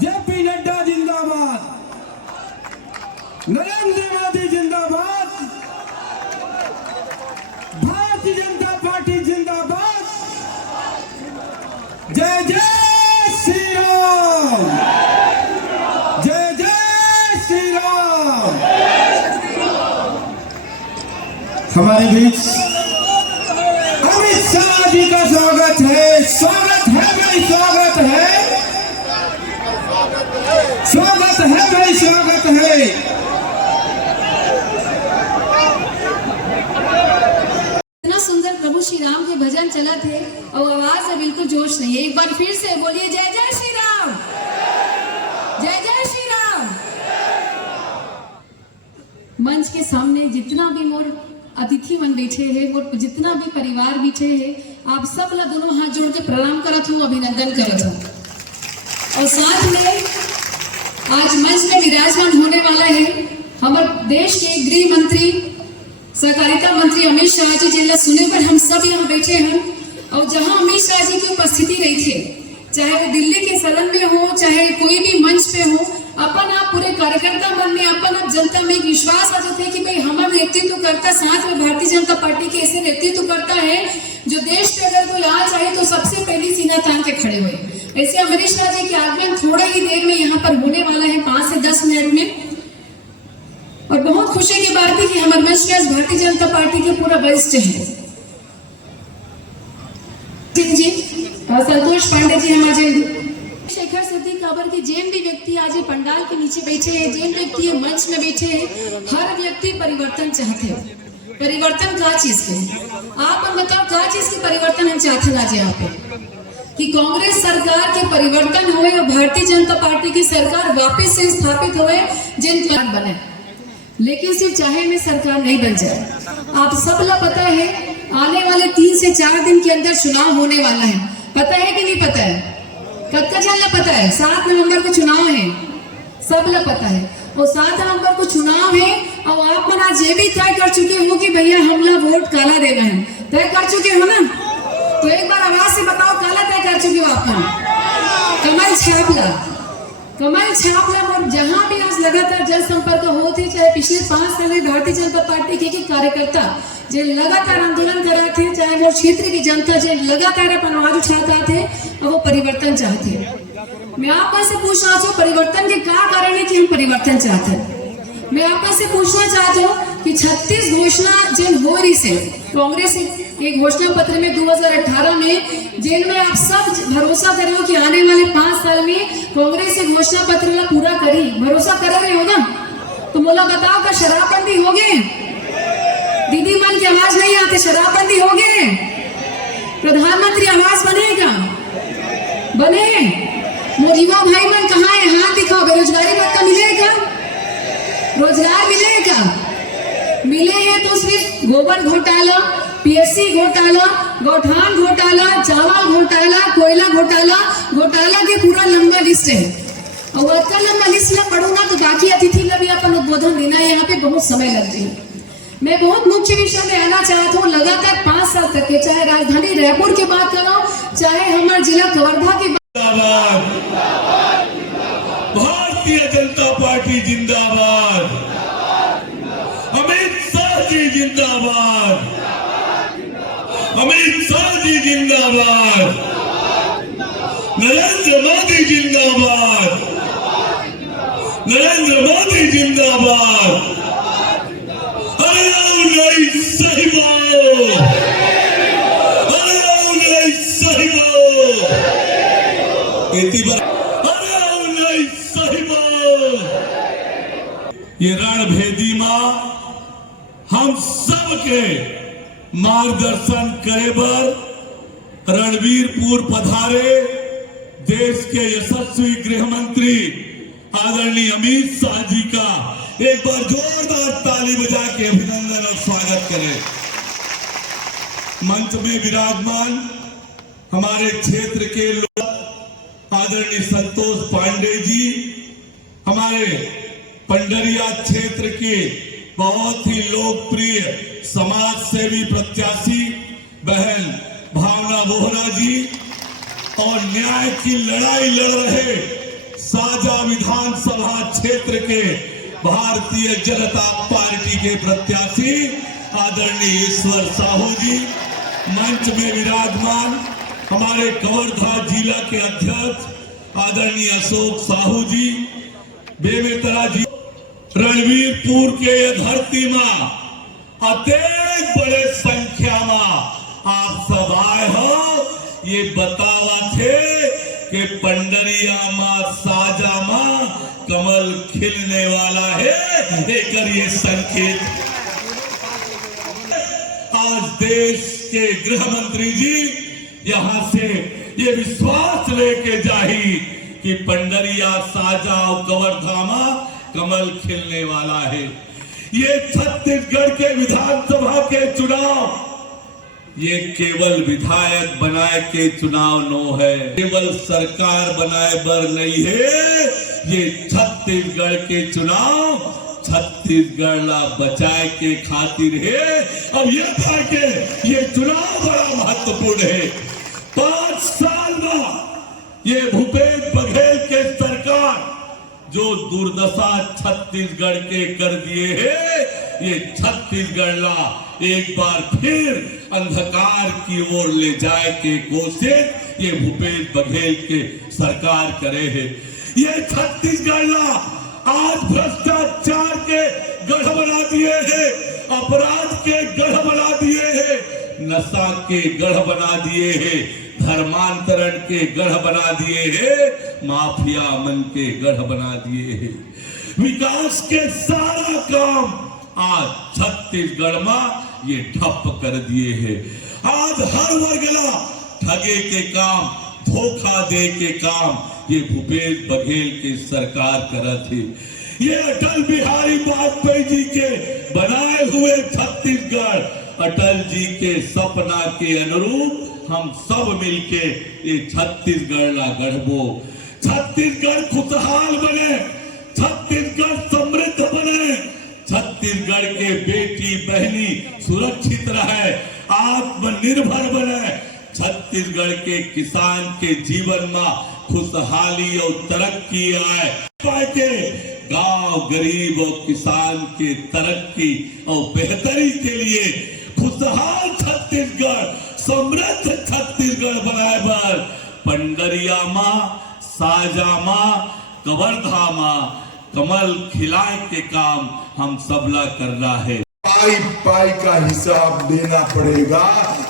JP Nadda जिंदाबाद, नरेंद्र मोदी जिंदाबाद, Bharatiya Janata party जिंदाबाद। जय जय श्री राम, जय जय श्री राम। हमारे बीच अमित शाह जी का स्वागत है, स्वागत है भाई, स्वागत है, स्वागत है भाई, स्वागत है। इतना सुंदर प्रभु श्री राम के भजन चला थे और आवाज में बिल्कुल जोश नहीं है। एक बार फिर से बोलिए जय जय श्री राम, जय जय श्री राम। मंच के सामने जितना भी मोर अतिथि मन बैठे हैं, मोर जितना भी परिवार बैठे हैं, आप सब ला दोनों हाथ जोड़ के प्रणाम करत हूँ, अभिनंदन करत हूँ। और साथ में आज मंच में विराजमान होने वाला है हमारे देश के गृह मंत्री, सहकारिता मंत्री अमित शाह जी, जिला सुने पर हम सब यहाँ बैठे हैं। और जहाँ अमित शाह जी की उपस्थिति रही थी, चाहे वो दिल्ली के सदन में हो, चाहे कोई भी मंच पे हो, अपन आप पूरे कार्यकर्ता मन में, अपन आप जनता में एक विश्वास आ जाते हैं कि भाई हमारा नेतृत्व करता, साथ में भारतीय जनता पार्टी के ऐसे नेतृत्व करता है जो देश पे अगर कोई आ चाहे तो सबसे पहली सीना तान के खड़े हुए। ऐसे अमित शाह जी के आगमन थोड़ा ही देर में यहाँ पर होने वाला है, 5 से 10 मिनट में। और बहुत खुशी की बात है कि हमारे मंच में भारतीय जनता पार्टी के पूरा वरिष्ठ है जी, संतोष पांडे जी, हमारे शेखर सिद्धि काबर के जैन भी व्यक्ति आज ये पंडाल के नीचे बैठे हैं, जैन व्यक्ति ये मंच में बैठे हैं। हर व्यक्ति परिवर्तन चाहते हैं। परिवर्तन क्या चीज के, आप हम बताओ क्या चीज के परिवर्तन हम चाहते हैं आज यहाँ पे? कि कांग्रेस सरकार के परिवर्तन हुए और भारतीय जनता पार्टी की सरकार वापस से स्थापित हुए, जिन प्लान बने। लेकिन सिर्फ चाहे में सरकार नहीं बन जाए। आप सब लोग पता है आने वाले 3 से 4 दिन के अंदर चुनाव होने वाला है, पता है कि नहीं पता है? कब का चलना पता है? 7 नवंबर को चुनाव है, सब लोग पता है। और 7 नवंबर को चुनाव है और आप मन आज ये भी तय कर चुके हो कि भैया हम लोग वोट काला देना है, तय कर चुके हो ना? तो एक बार आवाज से बताओ, काला तय कर चुके हो आप? कमल छापला, कमल छापला। और जहां भी आज लगातार जनसंपर्क होते, चाहे पिछले 5 साल में भारतीय जनता पार्टी के कार्यकर्ता जो लगातार आंदोलन कर रहे थे, चाहे वो क्षेत्र की जनता जो लगातार अपन आवाज उठाता थे और वो परिवर्तन चाहते हैं। मैं आपका से पूछना चाहूँ परिवर्तन के क्या कारण है कि हम परिवर्तन चाहते हैं? मैं आपका से पूछना चाहता हूँ कि 36 घोषणा जिन हो रही से कांग्रेस एक घोषणा पत्र में 2018 में, जिनमें आप सब भरोसा कर रहे हो कि आने वाले 5 साल में कांग्रेस एक घोषणा पत्र ला पूरा करी, भरोसा कर रहे हो ना? तो मोला बताओ का शराबबंदी हो गए? दीदी मन की आवाज नहीं आती, शराबबंदी हो गए? प्रधानमंत्री आवास बनेगा, बने? युवा भाई मन कहाँ है? हाथ दिखाओ। बेरोजगारी भत्ता मिलेगा? रोजगार मिलेगा? मिले हैं तो सिर्फ गोबर घोटाला, पीएससी घोटाला, गौठान घोटाला, चावल घोटाला, कोयला घोटाला, घोटाला के पूरा लंबा लिस्ट है। और इतना लंबा लिस्ट ला पढ़ू ना तो बाकी अतिथि ला भी अपन उद्बोधन देना है, यहाँ पे बहुत समय लग जाए। मैं बहुत मुख्य विषय में आना चाहता हूँ। लगातार 5 साल तक के, चाहे राजधानी रायपुर की बात करो, चाहे हमारे जिला कवर्धा की, भारतीय जनता पार्टी जिंदाबाद, अमित शाह जी जिंदाबाद, अमित शाह जी जिंदाबाद, नरेंद्र मोदी जिंदाबाद, नरेंद्र मोदी जिंदाबाद। ये रणभेदी मां हम सब के मार्गदर्शन करे बर रणवीरपुर पधारे देश के यशस्वी गृह मंत्री आदरणीय अमित शाह जी का एक बार जोरदार ताली बजा के अभिनंदन और स्वागत करें। मंच में विराजमान हमारे क्षेत्र के लोग आदरणीय संतोष पांडे जी, हमारे पंडरिया क्षेत्र के बहुत ही लोकप्रिय समाज सेवी प्रत्याशी बहन भावना बोहरा जी और न्याय की लड़ाई लड़ रहे साजा विधानसभा क्षेत्र के भारतीय जनता पार्टी के प्रत्याशी आदरणीय ईश्वर साहू जी, मंच में विराजमान हमारे कवर्धा जिला के अध्यक्ष आदरणीय अशोक साहू जी, बेमेतरा जी, रणवीरपुर के धरती में अत्यंत बड़े संख्या में आप सब आए हो। ये बतावा थे कि पंडरिया मां साजा मां कमल खिलने वाला है, एक ये संकेत। आज देश के गृह मंत्री जी यहां से ये विश्वास लेके जाही कि पंडरिया साजा और कवर्धा मां कमल खिलने वाला है। ये छत्तीसगढ़ के विधानसभा के चुनाव ये केवल विधायक बनाए के चुनाव नो है, केवल सरकार बनाए बर नहीं है। ये छत्तीसगढ़ के चुनाव छत्तीसगढ़ ला बचाए के खातिर है। अब ये था कि ये चुनाव बड़ा महत्वपूर्ण है। 5 साल में ये भूपेश बघेल के सरकार जो दुर्दशा छत्तीसगढ़ के कर दिए है, ये छत्तीसगढ़ ला एक बार फिर अंधकार की ओर ले जाए के कोशिश ये भूपेश बघेल के सरकार करे है। ये छत्तीसगढ़ ला आज भ्रष्टाचार के गढ़ बना दिए हैं, अपराध के गढ़ बना दिए हैं, नशा के गढ़ बना दिए हैं, धर्मांतरण के गढ़ बना दिए हैं, माफिया मन के गढ़ बना दिए हैं। विकास के सारा काम आज छत्तीसगढ़ में ये ठप कर दिए हैं। आज हर वर्गला ठगे के काम, धोखा दे के काम ये भूपेश बघेल की सरकार करत है। ये अटल बिहारी वाजपेयी जी के बनाए हुए छत्तीसगढ़, अटल जी के सपना के अनुरूप हम सब मिलके ये छत्तीसगढ़ ला गढ़बो। छत्तीसगढ़ खुशहाल बने, छत्तीसगढ़ समृद्ध बने, छत्तीसगढ़ के बेटी बहनी सुरक्षित रहे, आत्मनिर्भर बने, छत्तीसगढ़ के किसान के जीवन में खुशहाली और तरक्की आए, के गांव गरीब और किसान के तरक्की और बेहतरी के लिए खुशहाल छत्तीसगढ़, समृद्ध छत्तीसगढ़ बनाए बर पंडरिया मां, साजा मां, कवर्धा मां कमल खिलाए के काम हम सबला कर रहा है। पाई पाई का हिसाब देना पड़ेगा,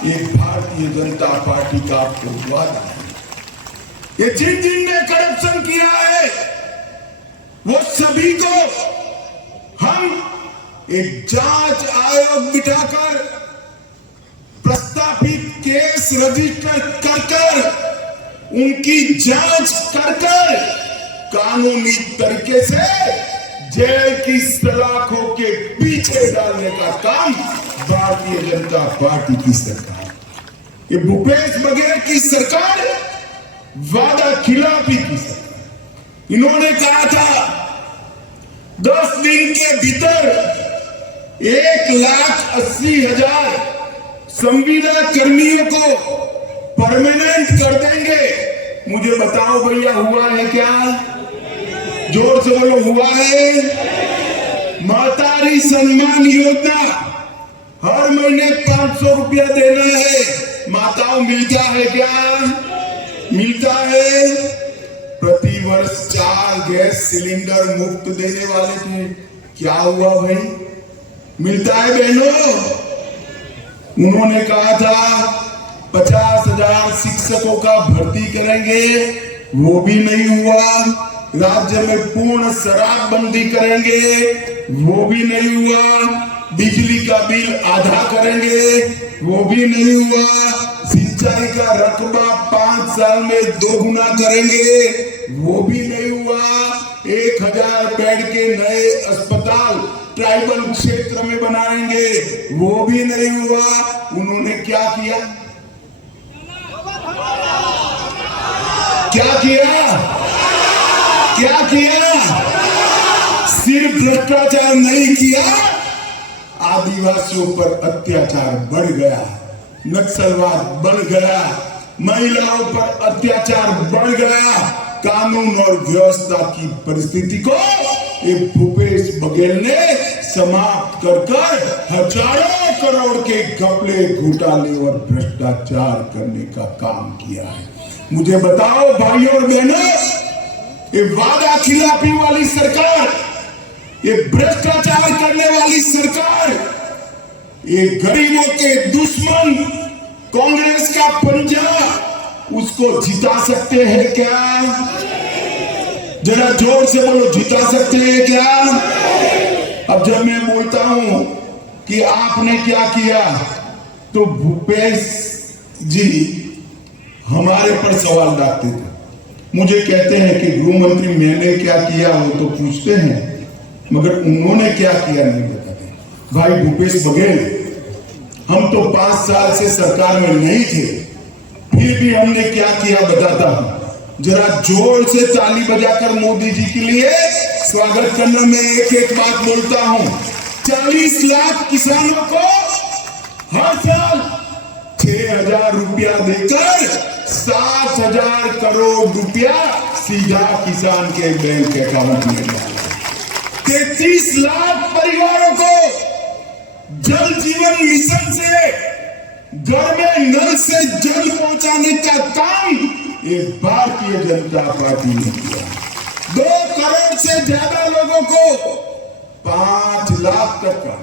ये भारतीय जनता पार्टी का आपको वादा है। ये जिन जिन ने करप्शन किया है वो सभी को हम एक जांच आयोग बिठाकर प्रस्तावित केस रजिस्टर कर कर उनकी जांच कर कर कानूनी तरीके से जेल की सलाखों के पीछे डालने का काम भारतीय जनता पार्टी की सरकार, ये भूपेश बघेल की सरकार वादा खिलाफी की सरकार। इन्होंने कहा था 10 दिन के भीतर 1,80,000 संविदा कर्मियों को परमानेंट कर देंगे। मुझे बताओ भैया, हुआ है क्या? जोर से बोलो, हुआ है? मातारी सम्मान योजना हर महीने 500 रुपया देना है, माताओं मिलता है क्या? मिलता है। प्रति वर्ष 4 गैस सिलेंडर मुफ्त देने वाले थे, क्या हुआ भाई? मिलता है बहनों? उन्होंने कहा था 50,000 शिक्षकों का भर्ती करेंगे, वो भी नहीं हुआ। राज्य में पूर्ण शराबबंदी करेंगे, वो भी नहीं हुआ। बिजली का बिल आधा करेंगे, वो भी नहीं हुआ। सिंचाई का रकबा 5 साल में 2 गुना करेंगे, वो भी नहीं हुआ। 1000 बेड के नए अस्पताल ट्राइबल क्षेत्र में बनाएंगे, वो भी नहीं हुआ। उन्होंने क्या किया? क्या किया? क्या किया? सिर्फ भ्रष्टाचार नहीं किया, आदिवासियों पर अत्याचार बढ़ गया, नक्सलवाद बढ़ गया, महिलाओं पर अत्याचार बढ़ गया, कानून और व्यवस्था की परिस्थिति को ये भूपेश बघेल ने समाप्त कर हजारों करोड़ के घपले, घोटाले और भ्रष्टाचार करने का काम किया है। मुझे बताओ भाइयों और बहनों, ये वादा खिलाफी वाली सरकार, ये भ्रष्टाचार करने वाली सरकार, ये गरीबों के दुश्मन कांग्रेस का पंजा, उसको जिता सकते हैं क्या? जरा जोर से बोलो, जिता सकते हैं क्या? अब जब मैं बोलता हूं कि आपने क्या किया, तो भूपेश जी हमारे पर सवाल डालते थे। मुझे कहते हैं कि गृह मंत्री मैंने क्या किया वो तो पूछते हैं, मगर उन्होंने क्या किया नहीं बताते। भाई भूपेश बघेल, हम तो 5 साल से सरकार में नहीं थे, फिर भी हमने क्या किया बताता हूं। जरा जोर से ताली बजाकर मोदी जी के लिए स्वागत करना। मैं एक एक बात बोलता हूं। 40 लाख किसानों को हर साल 6,000 रुपया देकर 7,000 करोड़ रुपया सीधा किसान के बैंक अकाउंट में डाला। 33 लाख परिवारों को जल जीवन मिशन से घर में नल से जल पहुंचाने का काम ये भारतीय जनता पार्टी ने किया। 2 करोड़ से ज्यादा लोगों को 5 लाख तक का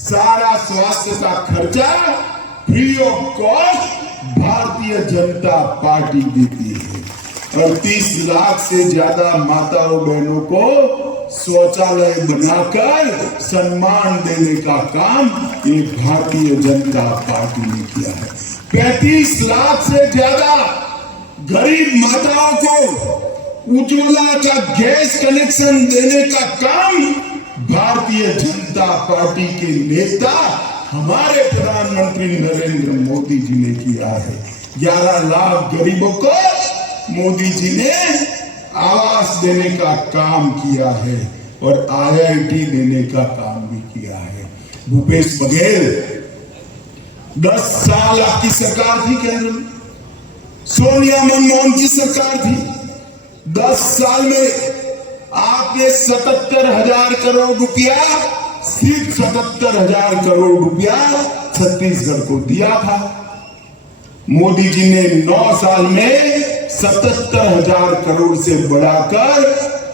सारा स्वास्थ्य का खर्चा free of cost Bharatiya Janata party देती है। और 30 लाख से ज्यादा माताओं बहनों को शौचालय बनाकर सम्मान देने का काम ये भारतीय जनता पार्टी ने किया है। 35 लाख से ज्यादा गरीब माताओं को उज्ज्वला का गैस कनेक्शन देने का काम भारतीय जनता पार्टी के नेता हमारे प्रधानमंत्री नरेंद्र मोदी जी ने किया है। 11 लाख गरीबों को मोदी जी ने आवास देने का काम किया है और IIT देने का काम भी किया है। भूपेश बघेल, 10 साल आपकी सरकार थी केंद्र में, सोनिया मनमोहन की सरकार थी। 10 साल में आपने 77,000 करोड़ रुपया, सिर्फ 77,000 करोड़ रुपया छत्तीसगढ़ को दिया था। मोदी जी ने 9 साल में 77,000 करोड़ से बढ़ाकर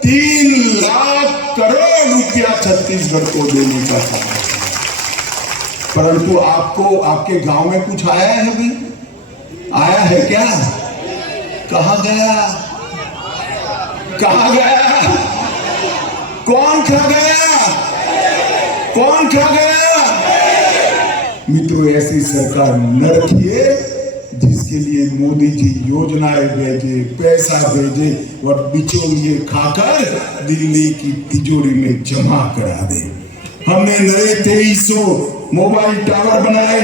3 लाख करोड़ रुपया छत्तीसगढ़ को देने का काम। परंतु आपको आपके गांव में कुछ आया है भी? आया है क्या? कहां गया? कहां गया? कौन खा गया? कौन खा गया? मित्रों, ऐसी सरकार न रखिए जिसके लिए मोदी जी योजनाएं भेजे, पैसा भेजे और बिचौलिए खाकर दिल्ली की तिजोरी में जमा करा दे। हमने नए 2300 मोबाइल टावर बनाए,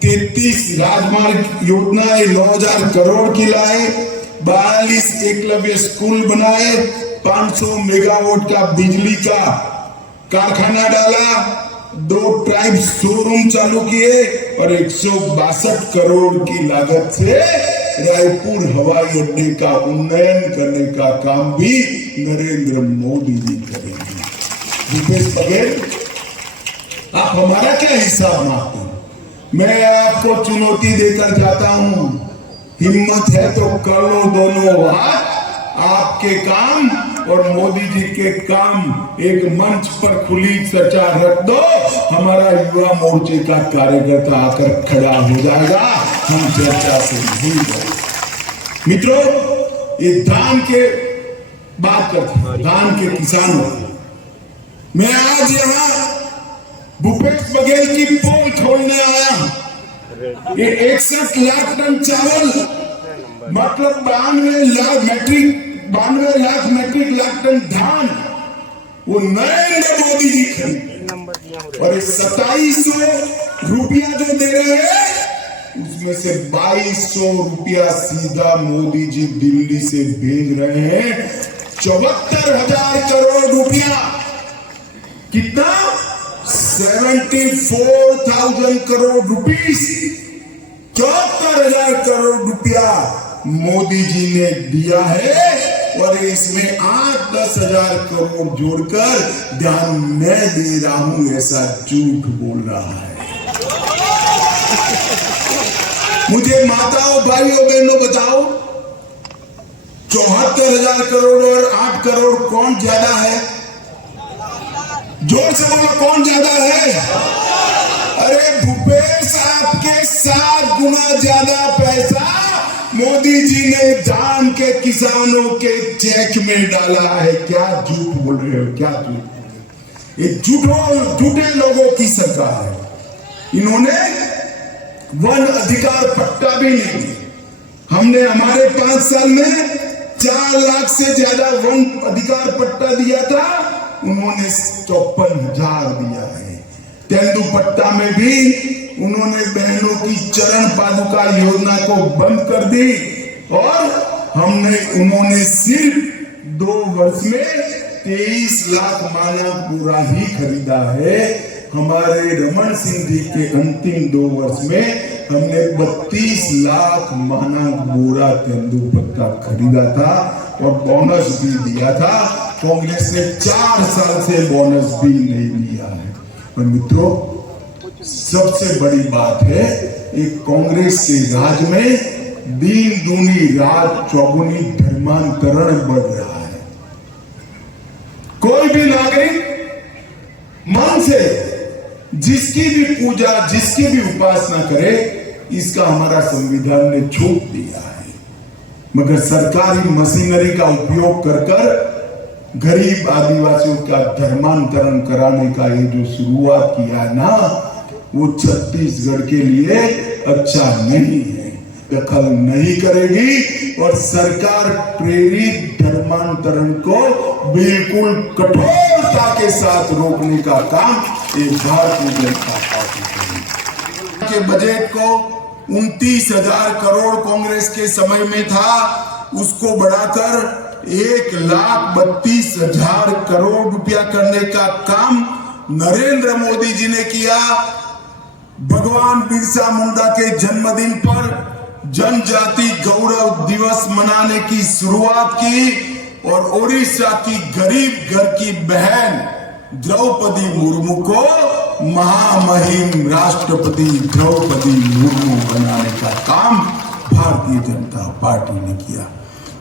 33 राजमार्ग योजनाएं 9,000 करोड़ की लाए, 42 एकलव्य स्कूल बनाए, 500 मेगावाट का बिजली का कारखाना डाला, 2 ट्राइब शोरूम चालू किए और 162 करोड़ की लागत से रायपुर हवाई अड्डे का उन्नयन करने का काम भी नरेंद्र मोदी जी करेंगे। भूपेश बघेल, आप हमारा क्या हिसाब मांगते हैं? मैं आपको चुनौती देकर जाता हूं, हिम्मत है तो कर लो दोनों हाथ। आपके काम और मोदी जी के काम एक मंच पर खुली चर्चा रख दो, हमारा युवा मोर्चे का कार्यकर्ता आकर खड़ा हो जाएगा, हम चर्चा से भूल जाएंगे। मित्रों, ये धान के बात करते हैं, धान के किसानों। मैं आज यहाँ भूपेश बघेल की पोल छोड़ने आया। ये 61 लाख टन चावल, मतलब 92 लाख मेट्रिक टन धान वो नरेंद्र मोदी जी खरीदे और 2700 रुपया जो दे रहे हैं उसमें से 2200 रुपया सीधा मोदी जी दिल्ली से भेज रहे हैं। 74,000 करोड़ रुपया, कितना? 74,000 करोड़ रुपीस, 74,000 करोड़ रुपया मोदी जी ने दिया है और इसमें 8-10 हजार करोड़ जोड़कर ध्यान मैं दे रहा हूं ऐसा झूठ बोल रहा है। मुझे माताओं भाइयों बहनों बताओ, 74,000 करोड़ और 8 करोड़ कौन ज्यादा है? जोर से बोलो, कौन ज्यादा है? अरे भूपेश साहब के 7 गुना ज्यादा पैसा मोदी जी ने धान के किसानों के चेक में डाला है। क्या झूठ बोल रहे हो, क्या झूठ? ये झूठे लोगों की सरकार है। इन्होंने वन अधिकार पट्टा भी नहीं दिया। हमने हमारे 5 साल में 4 लाख से ज्यादा वन अधिकार पट्टा दिया था, उन्होंने 54,000 दिया है। तेंदुपट्टा में भी उन्होंने बहनों की चरण पादुका योजना को बंद कर दी और उन्होंने सिर्फ 2 वर्ष में 23 लाख मानक बोरा ही खरीदा है। हमारे रमन सिंह जी के अंतिम 2 वर्ष में हमने 32 लाख मानक बोरा तेंदुपत्ता खरीदा था और बोनस भी दिया था। कांग्रेस ने 4 साल से बोनस भी नहीं दिया है। और मित्रों, सबसे बड़ी बात है, एक कांग्रेस के राज में दीन दूनी रात चौगुनी धर्मांतरण बढ़ रहा है। कोई भी नागरिक मन से जिसकी भी पूजा, जिसकी भी उपासना करे, इसका हमारा संविधान ने छूट दिया है। मगर सरकारी मशीनरी का उपयोग कर गरीब आदिवासियों का धर्मांतरण कराने का ये जो शुरुआत किया है ना, वो छत्तीसगढ़ के लिए अच्छा नहीं है। दखल नहीं करेगी और सरकार प्रेरित धर्मांतरण को बिल्कुल कठोरता के साथ रोकने का काम ये भारतीय जनता पार्टी करेगी। के बजट को 29,000 करोड़ कांग्रेस के समय में था, उसको बढ़ाकर 1,32,000 करोड़ रुपया करने का काम नरेंद्र मोदी जी ने किया। भगवान बिरसा मुंडा के जन्मदिन पर जनजाति गौरव दिवस मनाने की शुरुआत की और ओडिशा की गरीब घर की बहन द्रौपदी मुर्मू को महामहिम राष्ट्रपति द्रौपदी मुर्मू बनाने का काम भारतीय जनता पार्टी ने किया।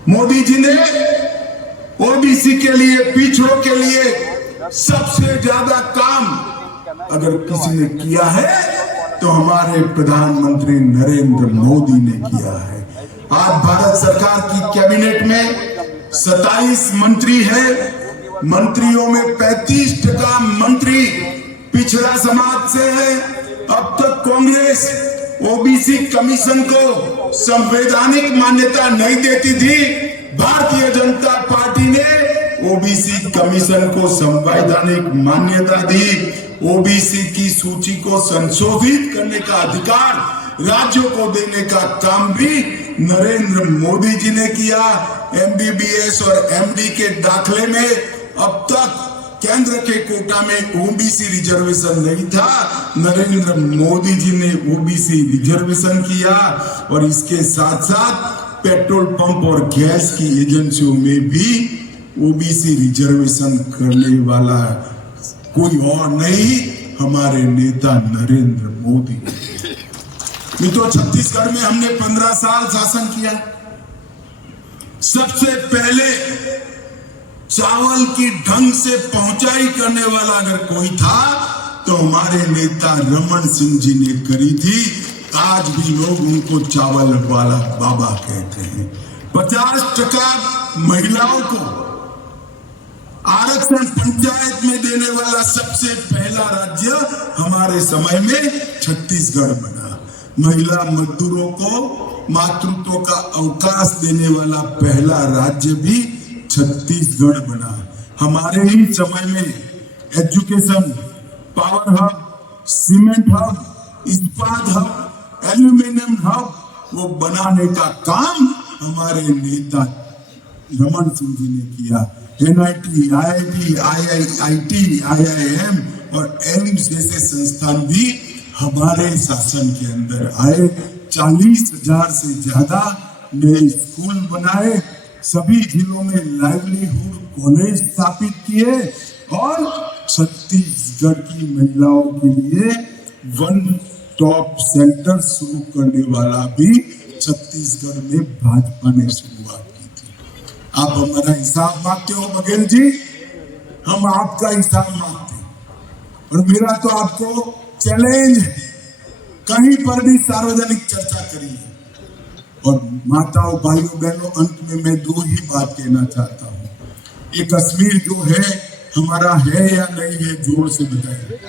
मोदी जी ने ओबीसी के लिए, पिछड़ों के लिए सबसे ज्यादा काम अगर किसी ने किया है तो हमारे प्रधानमंत्री नरेंद्र मोदी ने किया है। आज भारत सरकार की कैबिनेट में 27 मंत्री है। मंत्रियों में 35% मंत्री पिछड़ा समाज से है। अब तक कांग्रेस ओबीसी कमीशन को संवैधानिक मान्यता नहीं देती थी। भारतीय जनता पार्टी ने ओबीसी कमीशन को संवैधानिक मान्यता दी। ओबीसी की सूची को संशोधित करने का अधिकार राज्यों को देने का काम भी नरेंद्र मोदी जी ने किया। एमबीबीएस और एमडी के दाखले में अब तक केंद्र के कोटा में ओबीसी रिजर्वेशन नहीं था, नरेंद्र मोदी जी ने ओबीसी रिजर्वेशन किया। और इसके साथ साथ पेट्रोल पंप और गैस की एजेंसियों में भी ओबीसी रिजर्वेशन करने वाला कोई और नहीं, हमारे नेता नरेंद्र मोदी। मित्रों, छत्तीसगढ़ में हमने 15 साल शासन किया। सबसे पहले चावल की ढंग से पहुंचाई करने वाला अगर कोई था तो हमारे नेता रमन सिंह जी ने करी थी। आज भी लोग उनको चावल वाला बाबा कहते हैं। 50% महिलाओं को आरक्षण पंचायत में देने वाला सबसे पहला राज्य हमारे समय में छत्तीसगढ़ बना। महिला मजदूरों को मातृत्व का अवकाश देने वाला पहला राज्य भी छत्तीसगढ़ बना। हमारे ही समय में education, power hub, cement hub, इस्पात हब, एल्यूमिनियम हब वो बनाने का काम हमारे नेता रमन सिंह जी ने किया। एनआईटी, आईआईटी, आईआईटी, आईआईएम और एम्स जैसे संस्थान भी हमारे शासन के अंदर आए। 40,000 से ज्यादा नए स्कूल बनाए, सभी जिलों में लाइवलीहुड कॉलेज स्थापित किए और छत्तीसगढ़ की महिलाओं के लिए वन टॉप सेंटर शुरू करने वाला भी छत्तीसगढ़ में भाजपा ने शुरुआत की थी। आप हमारा हिसाब मांगते हो बघेल जी, हम आपका हिसाब मांगते हैं। और मेरा तो आपको चैलेंज है, कहीं पर भी सार्वजनिक चर्चा करिए। और माताओं, भाइयों, बहनों, अंत में मैं दो ही बात कहना चाहता हूँ। ये कश्मीर जो है हमारा है या नहीं है, जोर से बताइए,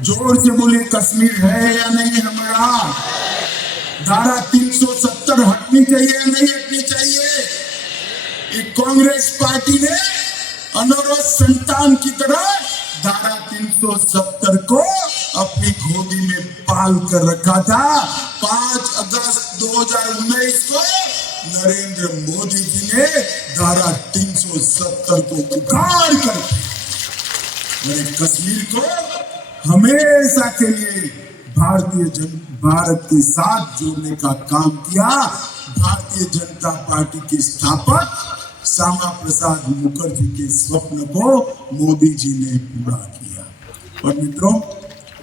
जोर से बोलिए, कश्मीर है या नहीं हमारा? धारा 370 हटनी चाहिए या नहीं हटनी चाहिए? ये कांग्रेस पार्टी ने अनौरत संतान की तरह धारा 370 को अपनी गोदी में पाल कर रखा था। 5 अगस्त 2019 को नरेंद्र मोदी जी ने धारा 370 को उखाड़ कर कश्मीर को हमेशा के लिए भारत के साथ जोड़ने का काम किया। भारतीय जनता पार्टी के स्थापक श्यामा प्रसाद मुखर्जी के स्वप्न को मोदी जी ने पूरा किया। और मित्रों,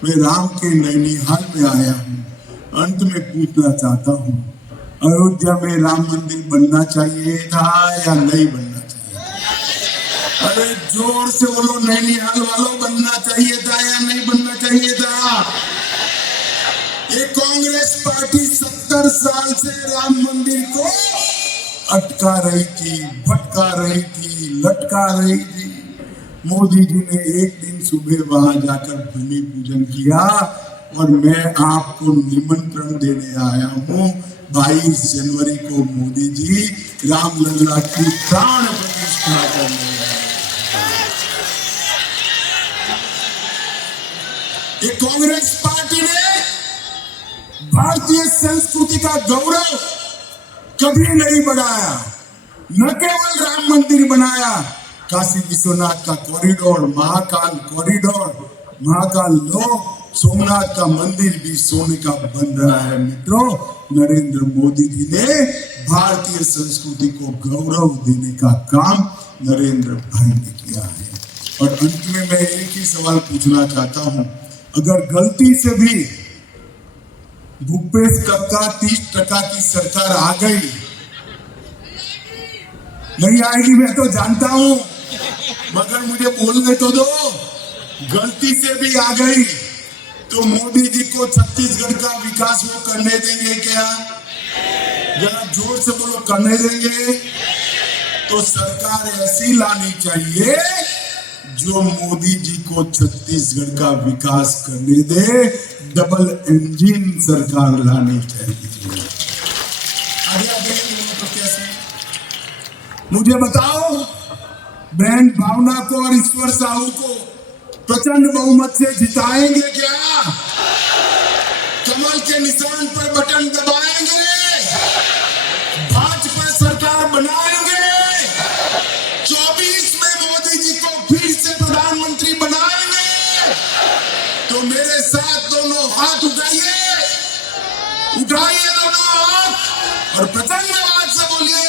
मैं राम के नैनीहाल में आया हूँ। अंत में पूछना चाहता हूँ, अयोध्या में राम मंदिर बनना चाहिए था या नहीं बनना चाहिए? अरे जोर से बोलो, नैनीहाल वालों, बनना चाहिए था या नहीं बनना चाहिए था? ये कांग्रेस पार्टी 70 साल से राम मंदिर को अटका रही थी, भटका रही थी, लटका रही थी। मोदी जी ने एक दिन सुबह वहां जाकर भूमि पूजन किया और मैं आपको निमंत्रण देने आया हूं। 22 जनवरी को मोदी जी रामलला की प्राण प्रतिष्ठा करने आए। ये कांग्रेस पार्टी ने भारतीय संस्कृति का गौरव कभी नहीं बढ़ाया। न केवल राम मंदिर बनाया, काशी विश्वनाथ का कॉरिडोर, महाकाल कॉरिडोर, महाकाल लोक सोमनाथ का मंदिर भी सोने का बन रहा है। मित्रों, नरेंद्र मोदी जी ने भारतीय संस्कृति को गौरव देने का काम नरेंद्र भाई ने किया है। और अंत में मैं एक ही सवाल पूछना चाहता हूं, अगर गलती से भी भूपेश का 30% की सरकार आ गई, नहीं आएगी मैं तो जानता हूं, मगर मुझे बोलने तो दो, गलती से भी आ गई तो मोदी जी को छत्तीसगढ़ का विकास वो करने देंगे क्या? जरा जोर से बोलो, करने देंगे? तो सरकार ऐसी लानी चाहिए जो मोदी जी को छत्तीसगढ़ का विकास करने दे। डबल इंजन सरकार लानी चाहिए। मुझे बताओ, बहन भावना को और ईश्वर साहू को प्रचंड बहुमत से जिताएंगे क्या? कमल के निशान पर बटन दबाएंगे? भाजपा सरकार बनाएंगे? 24 में मोदी जी को फिर से प्रधानमंत्री बनाएंगे? तो मेरे साथ दोनों हाथ उठाइए, उठाइए दोनों हाथ और प्रचंड आवाज से बोलिए,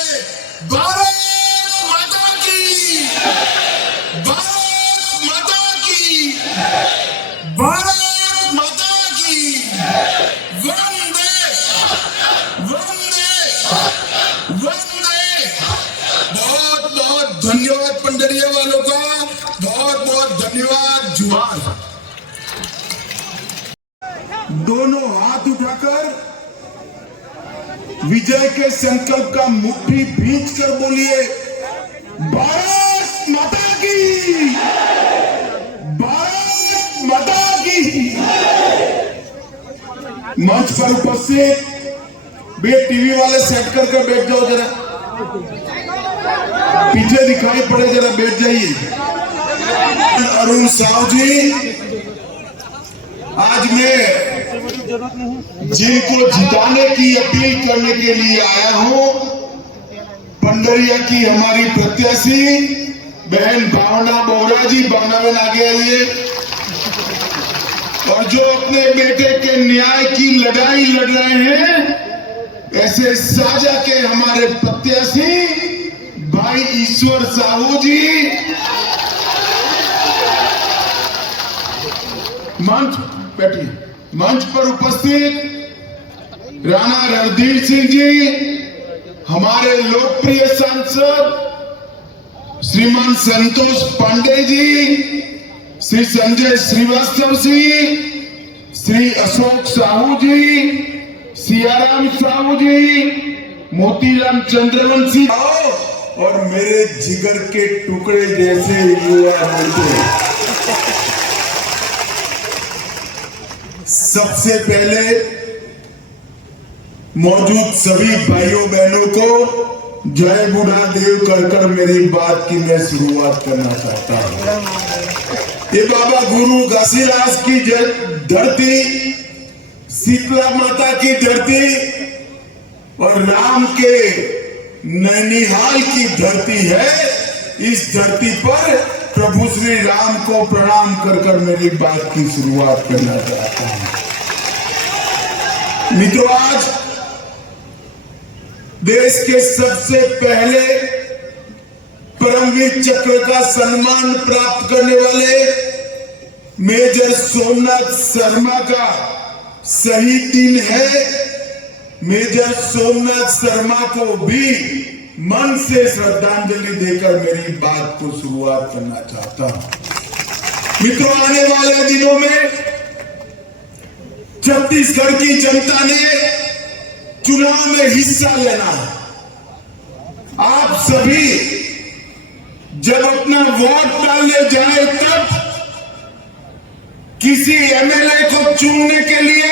भारत माता की, भारत माता की, भारत माता की, वंदे वंदे वंदे। बहुत बहुत धन्यवाद पंडरिया वालों का, बहुत बहुत धन्यवाद। जुहार। दोनों हाथ उठाकर विजय के संकल्प का मुट्ठी भींच कर बोलिए, भारत माता की, भारत माता की। मंच पर उपस्थित बे टीवी वाले सेट करके बैठ जाओ, जरा पीछे दिखाई पड़े, जरा बैठ जाइए। अरुण साहू जी, आज मैं जिनको जिताने की अपील करने के लिए आया हूं, पंडरिया की हमारी प्रत्याशी बहन भावना बोहरा जी, भावना बहन आगे आइए। और जो अपने बेटे के न्याय की लड़ाई लड़ रहे हैं, ऐसे साजा के हमारे प्रत्याशी भाई ईश्वर साहू जी मंच पर उपस्थित राणा रणधीर सिंह जी, हमारे लोकप्रिय सांसद श्रीमान संतोष पांडे जी, श्री संजय श्रीवास्तव जी, श्री अशोक साहू जी, सियाराम साहू जी, मोतीराम चंद्रवंशी और मेरे जिगर के टुकड़े जैसे युवा मित्र, सबसे पहले मौजूद सभी भाइयों बहनों को जय बुढ़ादेव कर मेरी बात की मैं शुरुआत करना चाहता हूं। ये बाबा गुरु घासीदास की धरती, शीतला माता की धरती और राम के नैनीहाल की धरती है। इस धरती पर प्रभु श्री राम को प्रणाम कर मेरी बात की शुरुआत करना चाहता हूं। मित्रों, आज देश के सबसे पहले परमवीर चक्र का सम्मान प्राप्त करने वाले मेजर सोमनाथ शर्मा का शहीद दिन है। मेजर सोमनाथ शर्मा को भी मन से श्रद्धांजलि देकर मेरी बात को शुरुआत करना चाहता हूं। मित्रों, आने वाले दिनों में छत्तीसगढ़ की जनता ने चुनाव में हिस्सा लेना है। आप सभी जब अपना वोट डालने जाए तब किसी एमएलए को चुनने के लिए,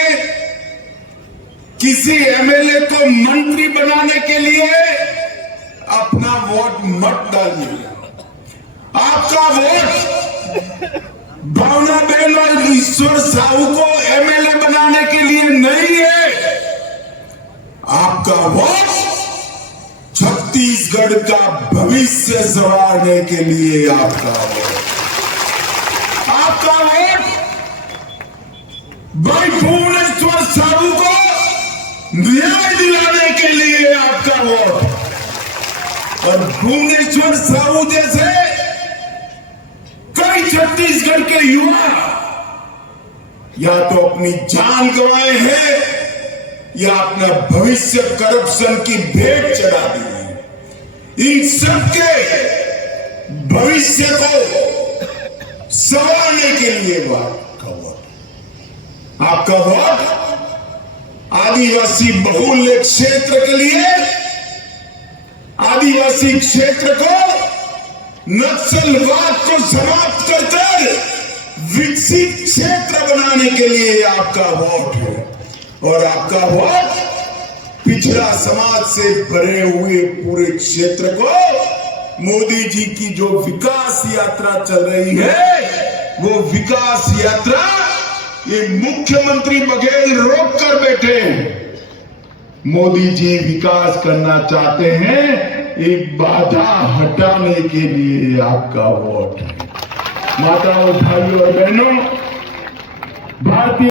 किसी एमएलए को मंत्री बनाने के लिए अपना वोट मत डालिए। आपका वोट भावना बहन और ईश्वर साहू को एमएलए बनाने के लिए नहीं है। आपका वोट छत्तीसगढ़ का भविष्य संवारने के लिए आपका वोट भाई भुवनेश्वर साहू को न्याय दिलाने के लिए आपका वोट, और भुवनेश्वर साहू जैसे कई छत्तीसगढ़ के युवा या तो अपनी जान गंवाए हैं या अपना भविष्य करप्शन की भेंट चढ़ा दी है। इन सबके भविष्य को संवारने के लिए आपका वोट आदिवासी बहुल्य क्षेत्र के लिए, आदिवासी क्षेत्र को नक्सलवाद को समाप्त कर विकसित क्षेत्र बनाने के लिए आपका वोट है। और आपका वोट पिछड़ा समाज से भरे हुए पूरे क्षेत्र को मोदी जी की जो विकास यात्रा चल रही है, वो विकास यात्रा ये मुख्यमंत्री बघेल रोक कर बैठे हैं। मोदी जी विकास करना चाहते हैं, एक बाधा हटाने के लिए आपका वोट है। माताओं, भाइयों और बहनों, भारतीय